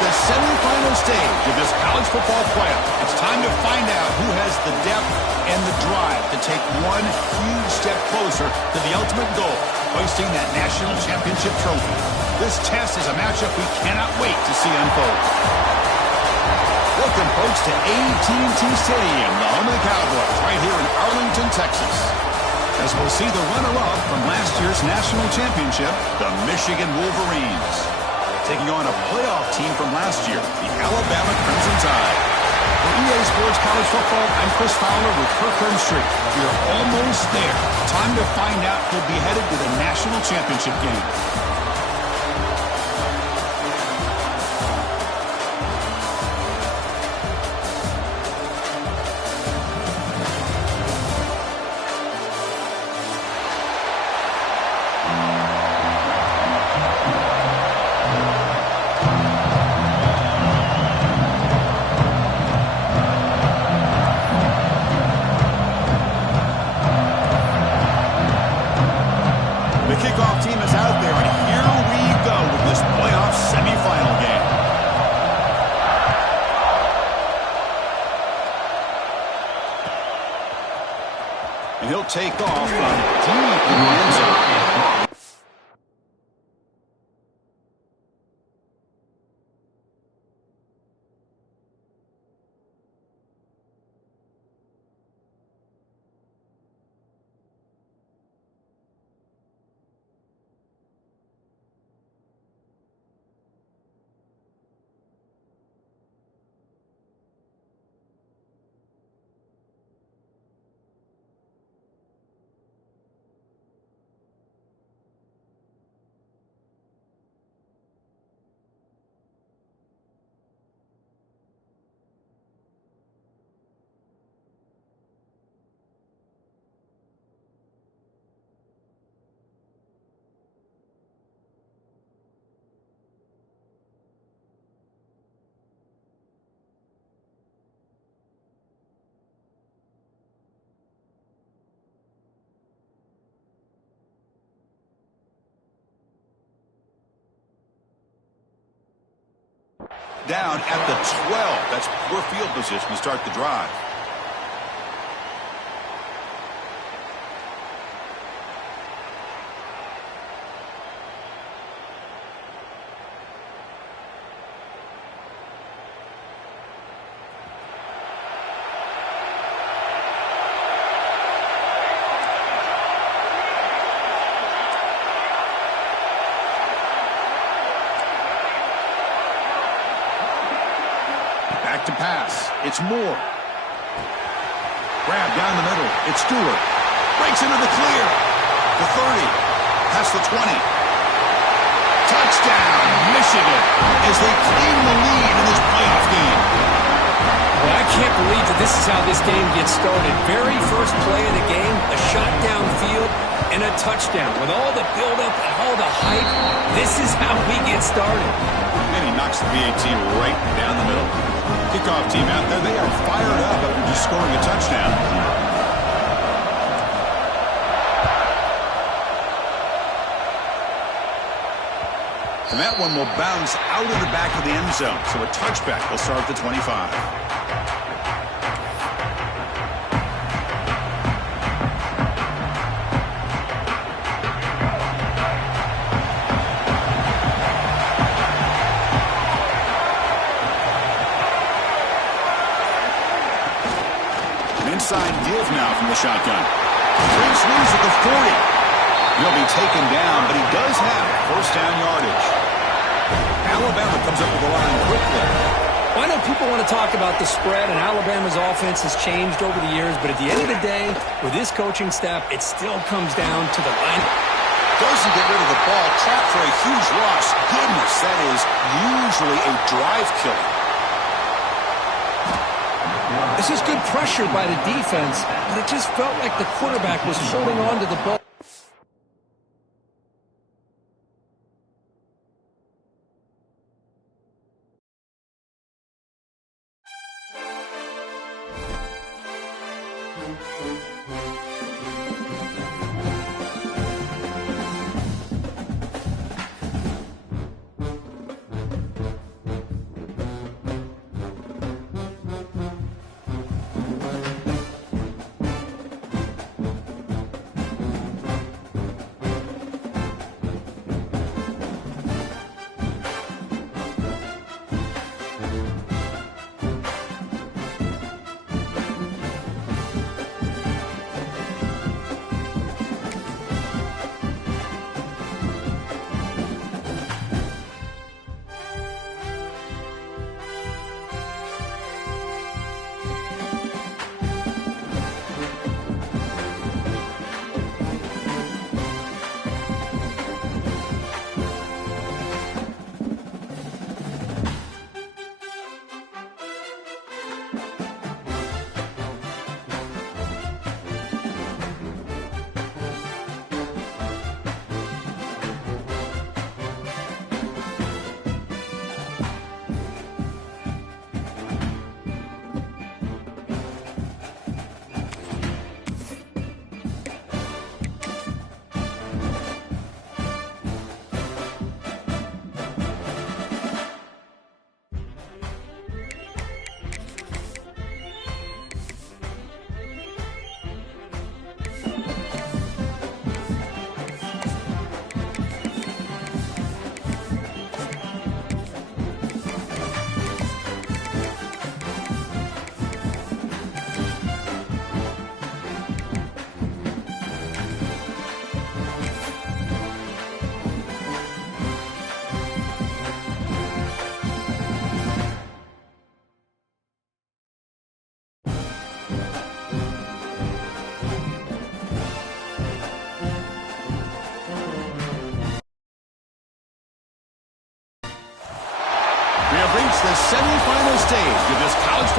the semifinal stage of this college football playoff. It's time to find out who has the depth and the drive to take one huge step closer to the ultimate goal, hoisting that national championship trophy. This test is a matchup we cannot wait to see unfold. Welcome, folks, to AT&T Stadium, the home of the Cowboys, right here in Arlington, Texas. As we'll see the runner-up from last year's national championship, the Michigan Wolverines, taking on a playoff team from last year, the Alabama Crimson Tide. For EA Sports College Football, I'm Chris Fowler with Kirkland Street. We are almost there. Time to find out who'll be headed to the national championship game. Take off from deep in the end zone. Down at the 12. That's poor field position to start the drive. To pass. It's Moore. Grab down the middle. It's Stewart. Breaks into the clear. The 30. Past the 20. Touchdown, Michigan, as they claim the lead in this playoff game. Well, I can't believe that this is how this game gets started. Very first play of the game, a shot downfield and a touchdown. With all the buildup and all the hype, this is how we get started. And he knocks the BAT right down the middle. Kickoff team out there, they are fired up after just scoring a touchdown. And that one will bounce out of the back of the end zone. So a touchback will start at the 25. Inside give now from the shotgun. Breaks loose at the 40. He'll be taken down, but he does have first down yardage. Alabama comes up with the line quickly. Well, I know people want to talk about the spread, and Alabama's offense has changed over the years, but at the end of the day, with this coaching staff, it still comes down to the line. Doesn't get rid of the ball, trapped for a huge loss. Goodness, that is usually a drive killer. This is good pressure by the defense, but it just felt like the quarterback was holding on to the ball.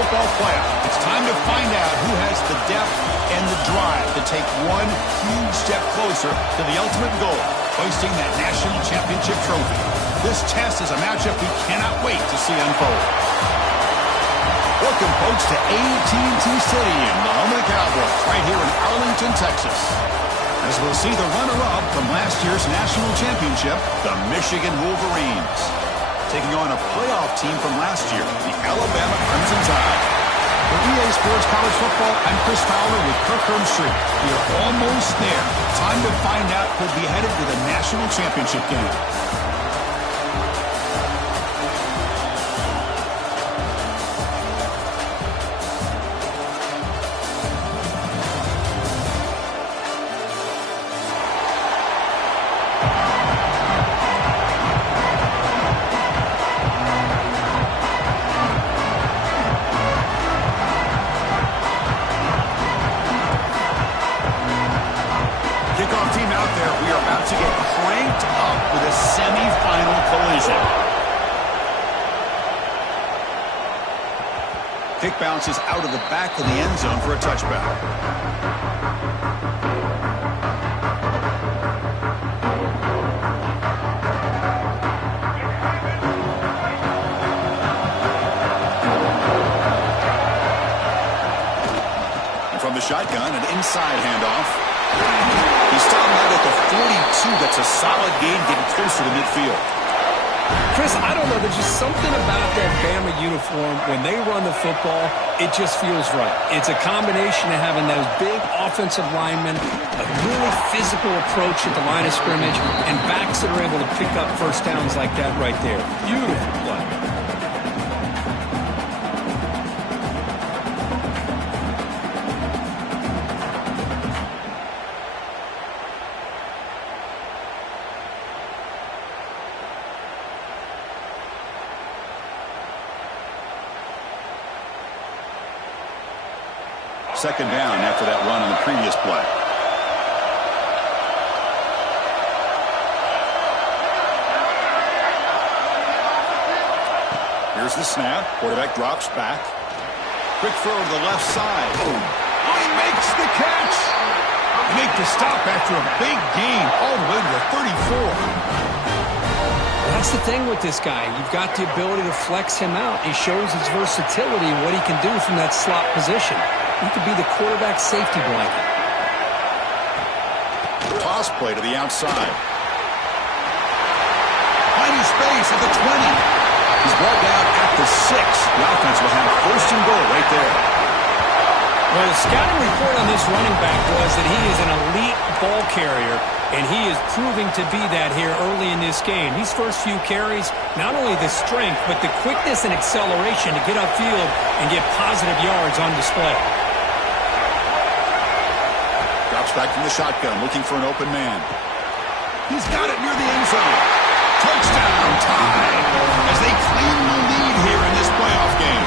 football playoff. It's time to find out who has the depth and the drive to take one huge step closer to the ultimate goal, hoisting that national championship trophy. This test is a matchup we cannot wait to see unfold. Welcome, folks, to AT&T Stadium, the home of the Cowboys, right here in Arlington, Texas. As we'll see the runner-up from last year's national championship, the Michigan Wolverines, taking on a playoff team from last year, the Alabama Crimson Tide. For EA Sports College Football, I'm Chris Fowler with Kirk Herbstreit. We are almost there. Time to find out who'll be headed to the national championship game. Kick bounces out of the back of the end zone for a touchback. And from the shotgun, an inside handoff. He's stopped out at the 42. That's a solid gain, getting closer to midfield. Chris, I don't know. There's just something about that Bama uniform. When they run the football, it just feels right. It's a combination of having those big offensive linemen, a really physical approach at the line of scrimmage, and backs that are able to pick up first downs like that right there. Beautiful play. Second down after that run on the previous play. Here's the snap. Quarterback drops back. Quick throw to the left side. Oh, he makes the catch. Make the stop after a big gain all the way to the 34. That's the thing with this guy. You've got the ability to flex him out. He shows his versatility and what he can do from that slot position. He could be the quarterback's safety blanket. Toss play to the outside. Finding space at the 20. He's brought down at the 6. The offense will have first and goal right there. Well, the scouting report on this running back was that he is an elite ball carrier, and he is proving to be that here early in this game. These first few carries, not only the strength, but the quickness and acceleration to get upfield and get positive yards on display. Drops back from the shotgun, looking for an open man. He's got it near the end zone. Touchdown tie as they claim the lead here in this playoff game.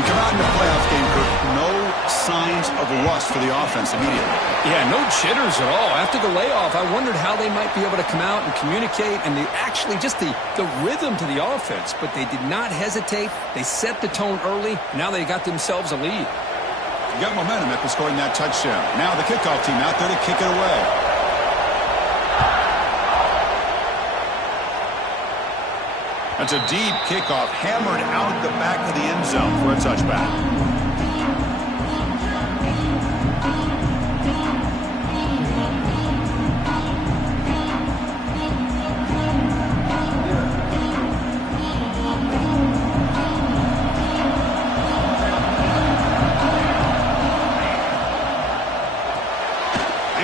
We come out in the playoff game, Kirk, no signs of rust for the offense immediately. Yeah, no jitters at all. After the layoff, I wondered how they might be able to come out and communicate and actually just the rhythm to the offense. But they did not hesitate. They set the tone early. Now they got themselves a lead. You got momentum after scoring that touchdown. Now the kickoff team out there to kick it away. That's a deep kickoff, hammered out the back of the end zone for a touchback.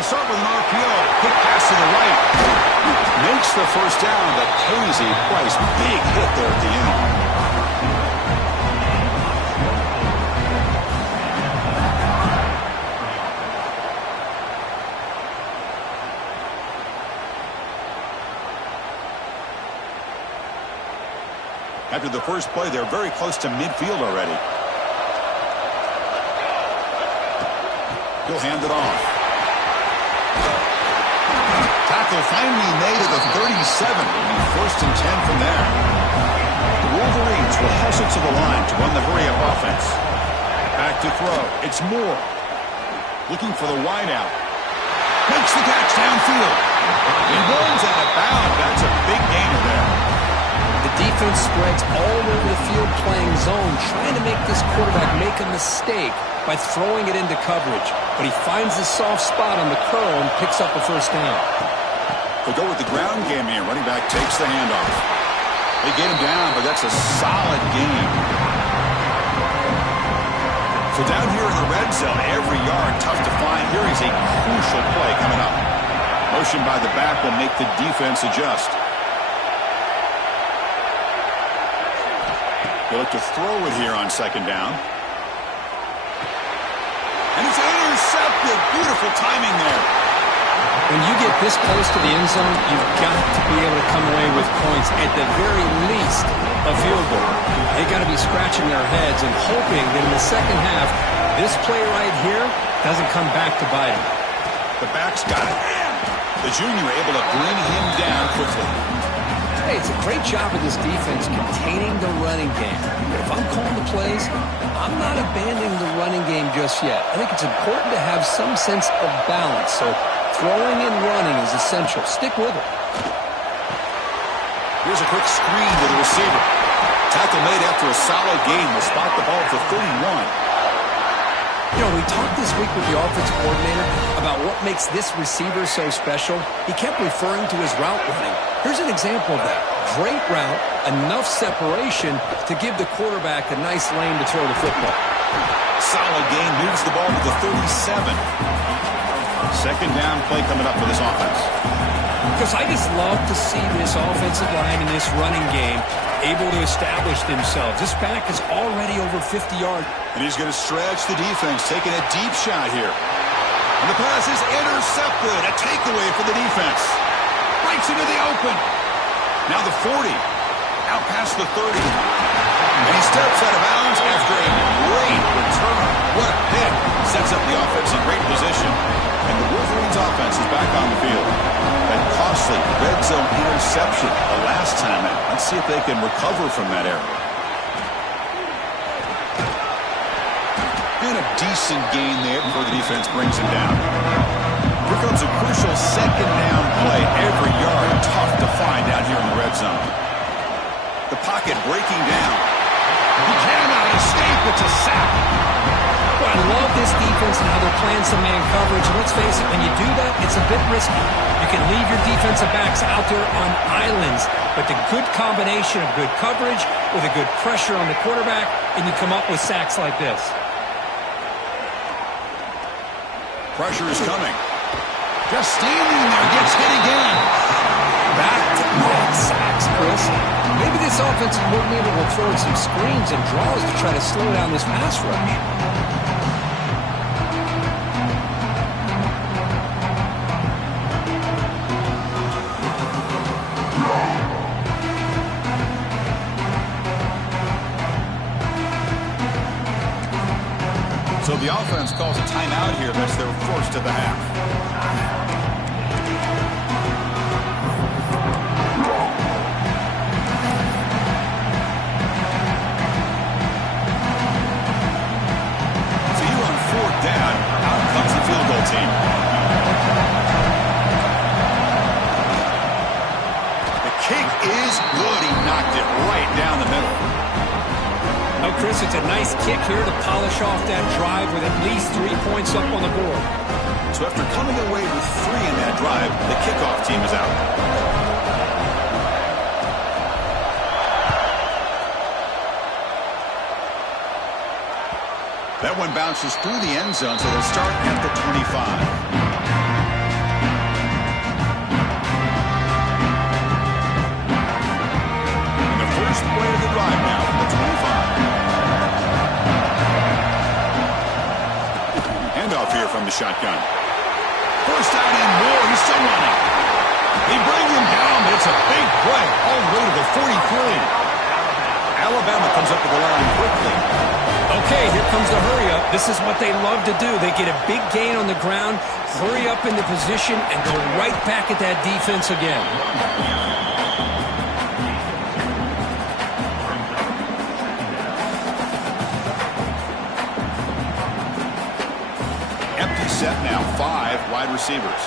Start with an RPO. Quick pass to the right. Makes the first down, but pays a price. Big hit there at the end. After the first play, they're very close to midfield already. He'll hand it off. Tackle finally made at the 37. First and 10 from there. The Wolverines will hustle to the line to run the hurry-up offense. Back to throw. It's Moore. Looking for the wideout. Makes the catch downfield. He runs out of bounds. That's a big gainer there. The defense spreads all over the field playing zone, trying to make this quarterback make a mistake by throwing it into coverage. But he finds the soft spot on the curl and picks up a first down. They go with the ground game here. Running back takes the handoff. They get him down, but that's a solid gain. So down here in the red zone, every yard tough to find. Here is a crucial play coming up. Motion by the back will make the defense adjust. They look to throw it here on second down. And it's intercepted. Beautiful timing there. When you get this close to the end zone, you've got to be able to come away with points. At the very least, a field goal. They got to be scratching their heads and hoping that in the second half, this play right here doesn't come back to bite them. The back's got it. The junior able to bring him down quickly. Hey, it's a great job of this defense containing the running game. But if I'm calling the plays, I'm not abandoning the running game just yet. I think it's important to have some sense of balance. So throwing and running is essential. Stick with it. Here's a quick screen to the receiver. Tackle made after a solid gain. Will spot the ball for 31. You know, we talked this week with the offensive coordinator about what makes this receiver so special. He kept referring to his route running. Here's an example of that. Great route, enough separation to give the quarterback a nice lane to throw the football. Solid gain, moves the ball to the 37. Second down play coming up for this offense. Because I just love to see this offensive line in this running game able to establish themselves. This back is already over 50 yards. And he's going to stretch the defense, taking a deep shot here. And the pass is intercepted. A takeaway for the defense. Breaks into the open. Now the 40. Out past the 30. And he steps out of bounds after a great return. What a pick. Sets up the offense in great position. And the Wolverines offense is back on the field. That costly red zone interception the last time out. Let's see if they can recover from that error. And a decent gain there before the defense brings him down. Here comes a crucial second down play. Every yard tough to find out here in the red zone. The pocket breaking down. He cannot escape. It's a sack. Well, I love this defense and how they're playing some man coverage. And let's face it, when you do that, it's a bit risky. You can leave your defensive backs out there on islands, but the good combination of good coverage with a good pressure on the quarterback, and you come up with sacks like this. Pressure is coming. Just standing there, gets hit again. Back-to-back sacks, Chris. Maybe this offensive coordinator will throw in some screens and draws to try to slow down this pass rush. So the offense calls a timeout here. That's their first of the half. So here on fourth down, out comes the field goal team. The kick is good. He knocked it right down the middle. Oh, Chris, it's a nice kick here to polish off that drive with at least 3 points up on the board. So after coming away with 3 in that drive, the kickoff team is out. That one bounces through the end zone, so they'll start at the 25. Play of the drive now from the 25. Handoff here from the shotgun. First down and more. He's still running. They bring him down, but it's a big play all the way to the 43. Alabama comes up with the line quickly. Okay, here comes the hurry up. This is what they love to do. They get a big gain on the ground, hurry up into position, and go right back at that defense again. set now, 5 wide receivers.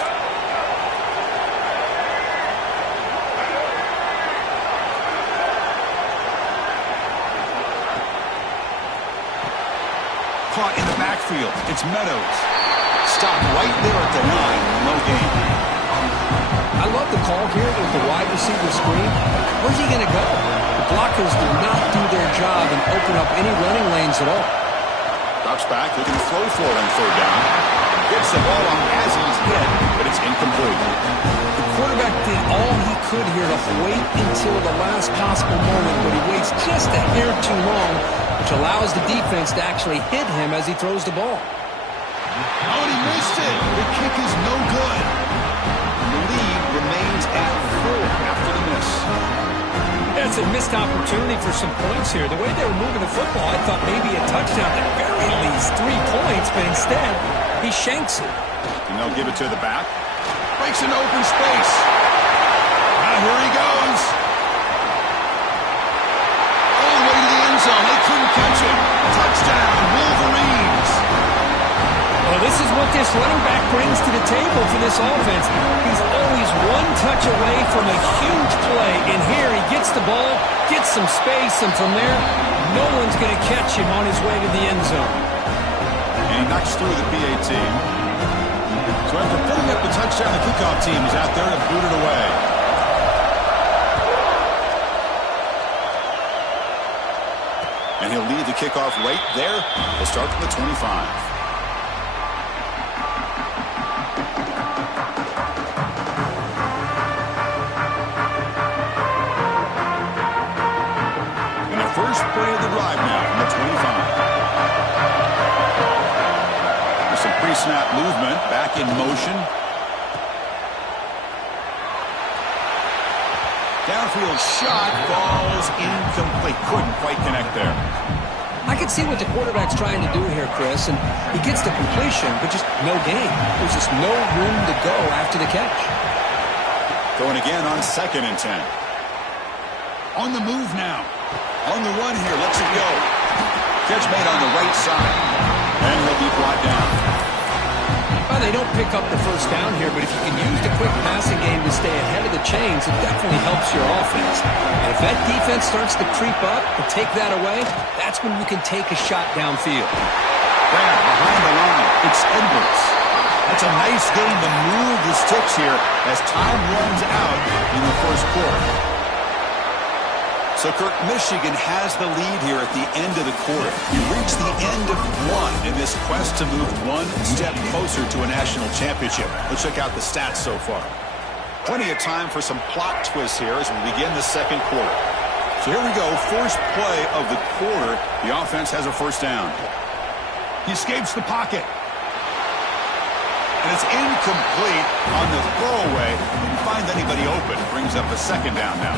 Caught in the backfield. It's Meadows. Stopped right there at the line. No gain. I love the call here with the wide receiver screen. Where's he going to go? The blockers do not do their job and open up any running lanes at all. Drops back, looking to throw for it on 3rd down. Gets the ball off as he's hit, but it's incomplete. The quarterback did all he could here to wait until the last possible moment, but he waits just a hair too long, which allows the defense to actually hit him as he throws the ball. Oh, and he missed it. The kick is no good. The lead remains at 4 after the miss. That's a missed opportunity for some points here. The way they were moving the football, I thought maybe a touchdown, at very least 3 points, but instead, he shanks it. And they'll give it to the back. Breaks an open space. Now here he goes. All the way to the end zone. They couldn't catch it. Touchdown, Wolverines. Well, this is what this running back brings to the table for this offense. He's always one touch away from a huge play. And here he gets the ball, gets some space, and from there, no one's going to catch him on his way to the end zone. And he knocks through the PAT. So after putting up the touchdown, the kickoff team is out there to boot it away. And he'll lead the kickoff right there. He'll start from the 25. First play of the drive now from the 25. With some pre-snap movement, back in motion. Downfield shot falls incomplete. Couldn't quite connect there. I can see what the quarterback's trying to do here, Chris, and he gets the completion, but just no gain. There's just no room to go after the catch. Going again on 2nd and 10. On the move now. On the run here, lets it go. Catch made on the right side. And he'll be brought down. Well, they don't pick up the first down here, but if you can use the quick passing game to stay ahead of the chains, it definitely helps your offense. And if that defense starts to creep up and take that away, that's when you can take a shot downfield. There, behind the line, it's Edwards. That's a nice game to move the sticks here as time runs out in the first quarter. So, Kirk, Michigan has the lead here at the end of the quarter. You reach the end of 1 in this quest to move one step closer to a national championship. Let's check out the stats so far. Plenty of time for some plot twists here as we begin the second quarter. So here we go, first play of the quarter. The offense has a first down. He escapes the pocket. And it's incomplete on the throwaway. Didn't find anybody open. Brings up a 2nd down now.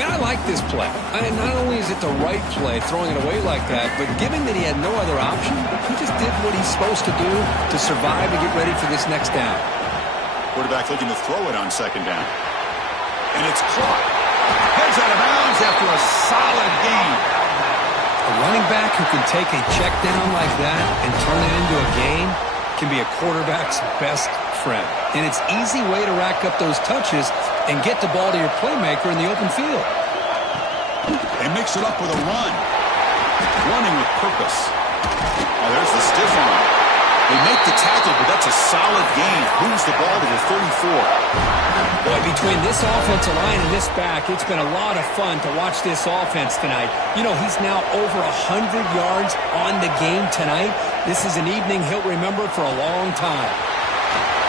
Man, I like this play. And not only is it the right play, throwing it away like that, but given that he had no other option, he just did what he's supposed to do to survive and get ready for this next down. Quarterback looking to throw it on 2nd down. And it's caught. Heads out of bounds after a solid gain. A running back who can take a check down like that and turn it into a gain can be a quarterback's best friend. And it's an easy way to rack up those touches and get the ball to your playmaker in the open field. They mix it up with a run. Running with purpose. Oh, there's the stiff arm. They make the tackle, but that's a solid gain. Moves the ball to the 34. Boy, between this offensive line and this back, it's been a lot of fun to watch this offense tonight. You know, he's now over 100 yards on the game tonight. This is an evening he'll remember for a long time.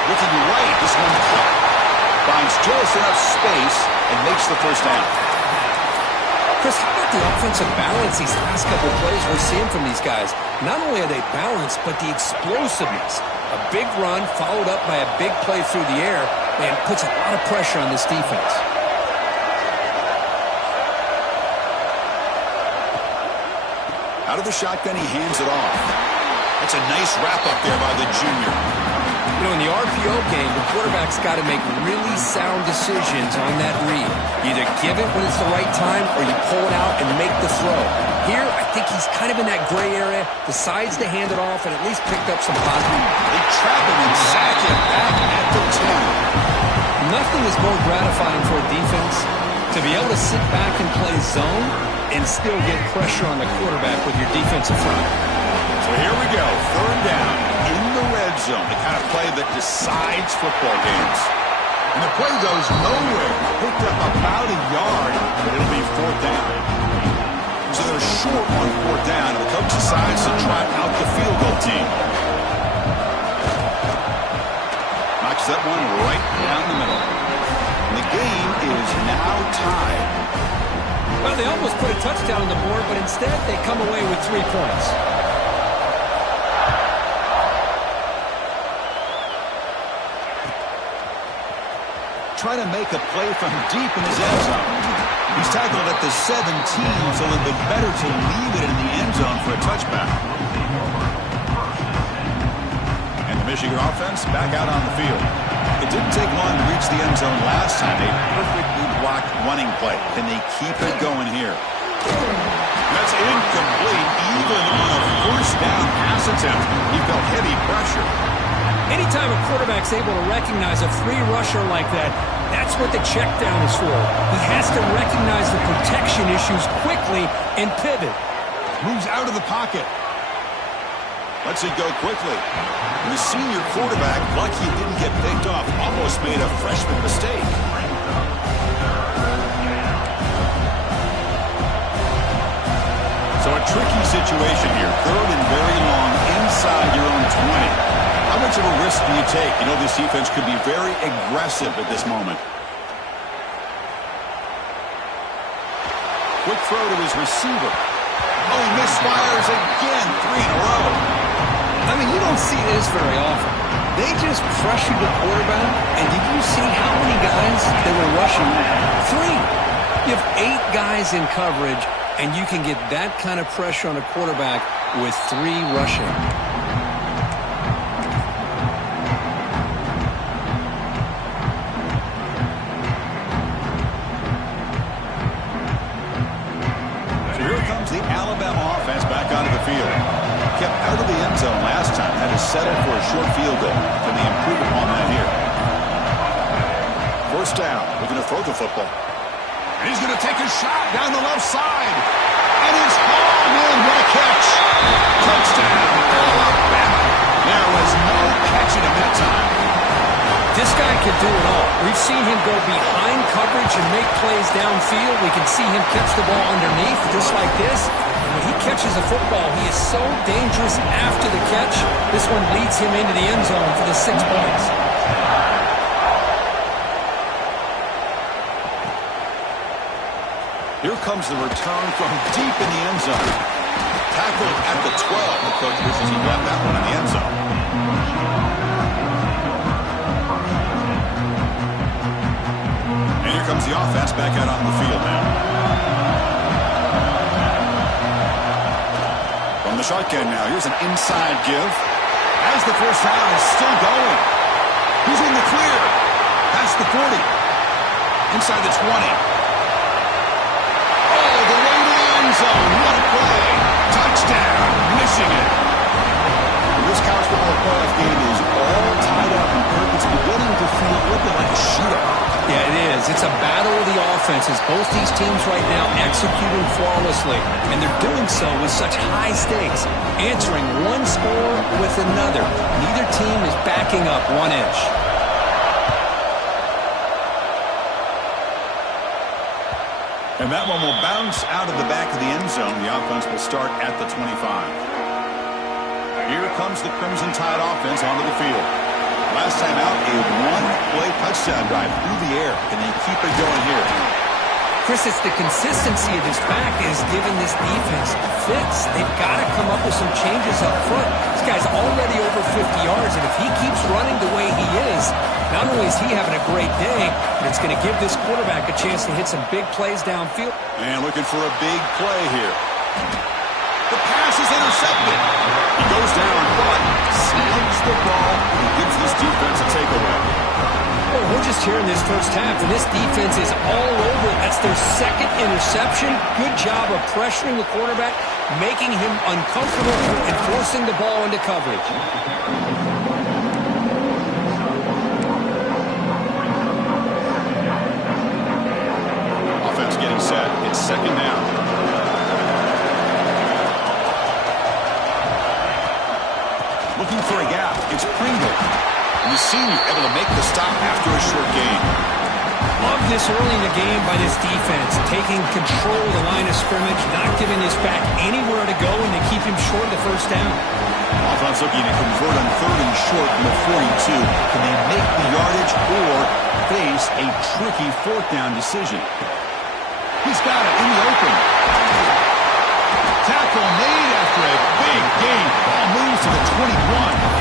Looking right, this one caught. Finds just enough space and makes the first down. Chris, how about the offensive balance these last couple of plays we're seeing from these guys? Not only are they balanced, but the explosiveness. A big run followed up by a big play through the air, man, puts a lot of pressure on this defense. Out of the shotgun, he hands it off. That's a nice wrap up there by the junior. You know, in the RPO game, the quarterback's got to make really sound decisions on that read. You either give it when it's the right time or you pull it out and make the throw. Here, I think he's kind of in that gray area, decides to hand it off and at least picked up some positive. They trap him and sack him back at the 10. Nothing is more gratifying for a defense to be able to sit back and play zone and still get pressure on the quarterback with your defensive front. So here we go, third down in the red zone, the kind of play that decides football games. And the play goes nowhere. Picked up about a yard, but it'll be fourth down. So they're short on fourth down, and the coach decides to try out the field goal team. Knocks that one right down the middle. And the game is now tied. Well, they almost put a touchdown on the board, but instead they come away with 3 points. Trying to make a play from deep in his end zone. He's tackled at the 17, so it would have been better to leave it in the end zone for a touchback. And the Michigan offense back out on the field. It didn't take long to reach the end zone last time. A perfectly blocked running play. Can they keep it going here? That's incomplete. Even on a first down pass attempt, he felt heavy pressure. Anytime a quarterback's able to recognize a free rusher like that, that's what the check down is for. He has to recognize the protection issues quickly and pivot. Moves out of the pocket. Lets it go quickly. And the senior quarterback, lucky he didn't get picked off, almost made a freshman mistake. So a tricky situation here. Third and very long inside your own 20. How much of a risk do you take? You know this defense could be very aggressive at this moment. Quick throw to his receiver. Oh, he misfires again. 3 in a row. I mean, you don't see this very often. They just pressured the quarterback, and did you see how many guys they were rushing? 3. You have 8 guys in coverage, and you can get that kind of pressure on a quarterback with 3 rushing. Out of the end zone last time, had to settle for a short field goal. Can they improve upon that here? First down, looking to throw the football. And he's going to take a shot down the left side. And he's hauled in. What a catch. Touchdown, Alabama. There was no catching him that time. This guy can do it all. We've seen him go behind coverage and make plays downfield. We can see him catch the ball underneath just like this. When he catches a football, he is so dangerous after the catch. This one leads him into the end zone for the 6 points. Here comes the return from deep in the end zone. Tackled at the 12. The coach wishes he got that one in the end zone. And here comes the offense back out on the field now. From the shotgun now, here's an inside give. As the first down is still going. He's in the clear. Past the 40. Inside the 20. Oh, the way to the end zone. What a play. Touchdown, Michigan. This college football playoff game is all tied up, and it's beginning to feel a little bit like a shootout. Yeah, it is. It's a battle of the offenses. Both these teams right now executing flawlessly, and they're doing so with such high stakes, answering one score with another. Neither team is backing up 1 inch. And that one will bounce out of the back of the end zone. The offense will start at the 25. Here comes the Crimson Tide offense onto the field. Last time out, a one-play touchdown drive through the air. Can they keep it going here? Chris, it's the consistency of his back that has given this defense fits. They've got to come up with some changes up front. This guy's already over 50 yards, and if he keeps running the way he is, not only is he having a great day, but it's going to give this quarterback a chance to hit some big plays downfield. And looking for a big play here. The pass is intercepted. He goes down, but snags football. He gives this defense a takeaway. Well, we're just here in this first half, and this defense is all over. That's their second interception. Good job of pressuring the quarterback, making him uncomfortable, and forcing the ball into coverage. Offense getting set. It's second down. Looking for a gap. It's Pringle. And the senior able to make the stop after a short gain. Love this early in the game by this defense, taking control of the line of scrimmage, not giving this back anywhere to go, and they keep him short of the first down. Offense looking to convert on 3rd and short from the 42. Can they make the yardage or face a tricky 4th down decision? He's got it in the open. Tackle made after a big gain. Ball moves to the 21.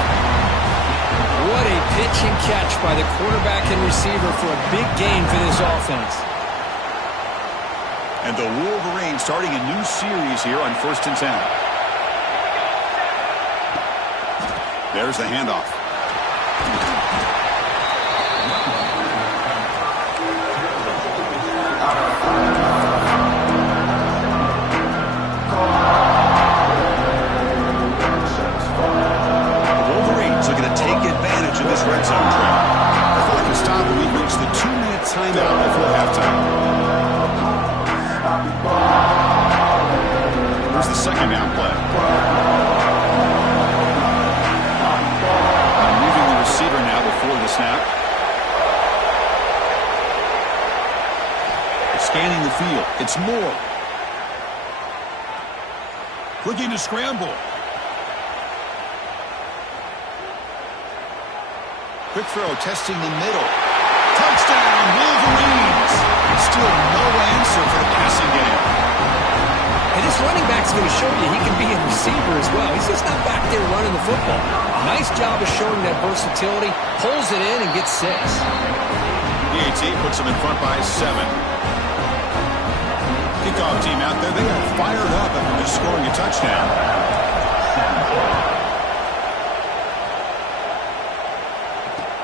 What a pitch and catch by the quarterback and receiver for a big gain for this offense. And the Wolverines starting a new series here on 1st and 10. There's the handoff. This red zone trap. Before they can stop him, we've reached the 2-minute timeout before halftime. Here's the second down play. Moving the receiver now before the snap. Scanning the field. It's Moore. Looking to scramble. Quick throw, testing the middle. Touchdown, Wolverines! Still no answer for the passing game. And this running back's going to show you he can be a receiver as well. He's just not back there running the football. Nice job of showing that versatility. Pulls it in and gets 6. The AT puts him in front by 7. Kickoff team out there, they got fired up after just scoring a touchdown.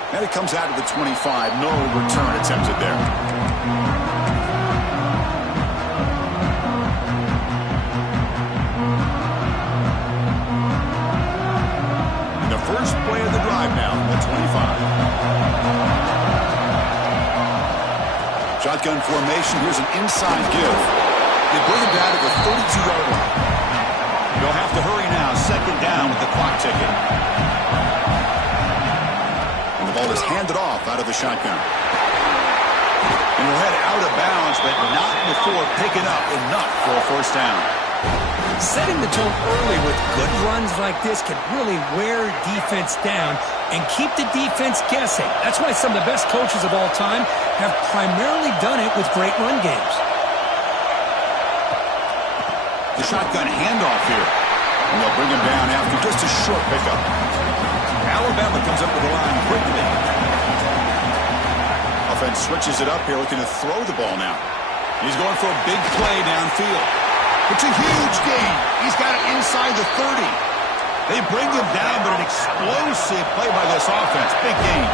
And it comes out of the 25. No return attempted there. And the first play of the drive now, the 25. Shotgun formation. Here's an inside give. They bring him down to the 32-yard line. They'll have to hurry now. Second down with the clock ticking. The ball is handed off out of the shotgun. And he'll head out of bounds, but not before picking up enough for a first down. Setting the tone early with good runs like this can really wear defense down and keep the defense guessing. That's why some of the best coaches of all time have primarily done it with great run games. The shotgun handoff here. And they'll bring him down after just a short pickup. Alabama comes up to the line quickly. Offense switches it up here, looking to throw the ball now. He's going for a big play downfield. It's a huge gain. He's got it inside the 30. They bring him down, but an explosive play by this offense. Big gain.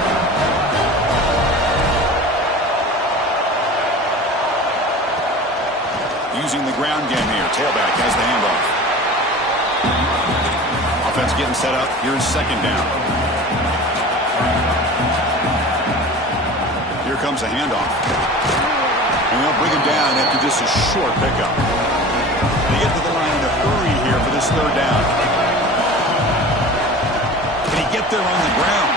Using the ground game here. Tailback has the handoff. Offense getting set up. Here's second down. Here comes a handoff. And they'll bring him down after just a short pickup. They get to the line in a hurry here for this third down. Can he get there on the ground?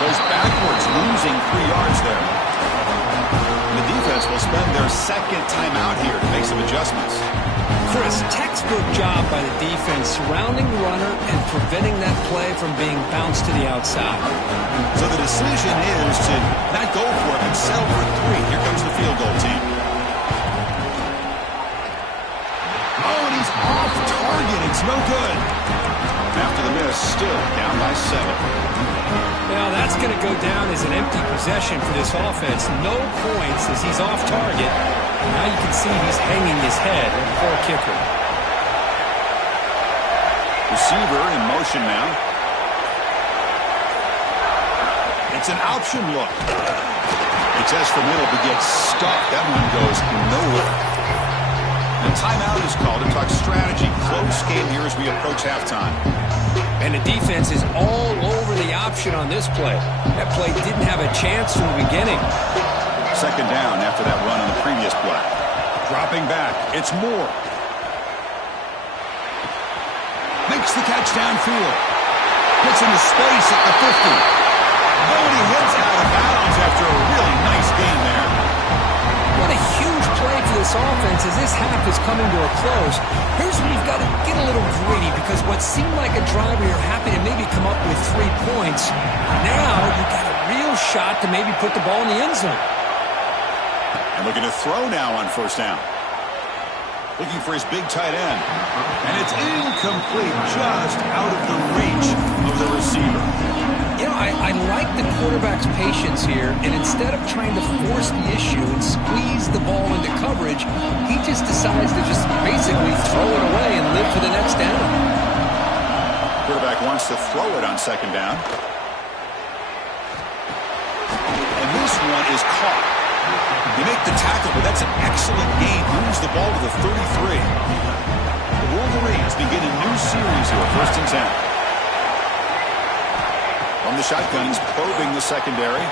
Goes backwards, losing 3 yards there. The defense will spend their second timeout here to make some adjustments. Chris, textbook job by the defense surrounding the runner and preventing that play from being bounced to the outside. So the decision is to not go for it, but settle for 3. Here comes the field goal team. Oh, and he's off target. It's no good. After the miss, still down by 7. Now that's going to go down as an empty possession for this offense. No points as he's off target. Now you can see he's hanging his head for a kicker. Receiver in motion now. It's an option look. He tests for middle, but gets stuck. That one goes nowhere. The timeout is called to talk strategy. Close game here as we approach halftime. And the defense is all over the option on this play. That play didn't have a chance from the beginning. Second down after that run on the previous play. Dropping back. It's Moore. Makes the catch downfield. Gets into space at the 50. Oh, and he heads out of bounds after a really nice game there. What a huge play for this offense as this half is coming to a close. Here's where you've got to get a little greedy because what seemed like a drive where you're happy to maybe come up with 3 points, now you've got a real shot to maybe put the ball in the end zone. And looking to throw now on first down. Looking for his big tight end. And it's incomplete, just out of the reach of the receiver. You know, I like the quarterback's patience here, and instead of trying to force the issue and squeeze the ball into coverage, he just decides to just basically throw it away and live for the next down. Quarterback wants to throw it on second down. And this one is caught. You make the tackle, but that's an excellent game. Moves the ball to the 33. The Wolverines begin a new series here, 1st and 10. From the shotgun, he's probing the secondary.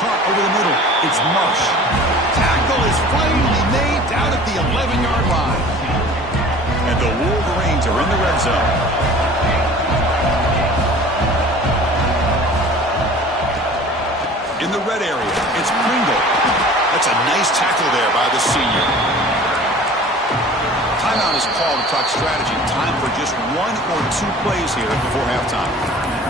Caught over the middle. It's Marsh. Tackle is finally made down at the 11-yard line. And the Wolverines are in the red zone. In the red area, it's Pringle. That's a nice tackle there by the senior. Timeout is called to talk strategy. Time for just 1 or 2 plays here before halftime.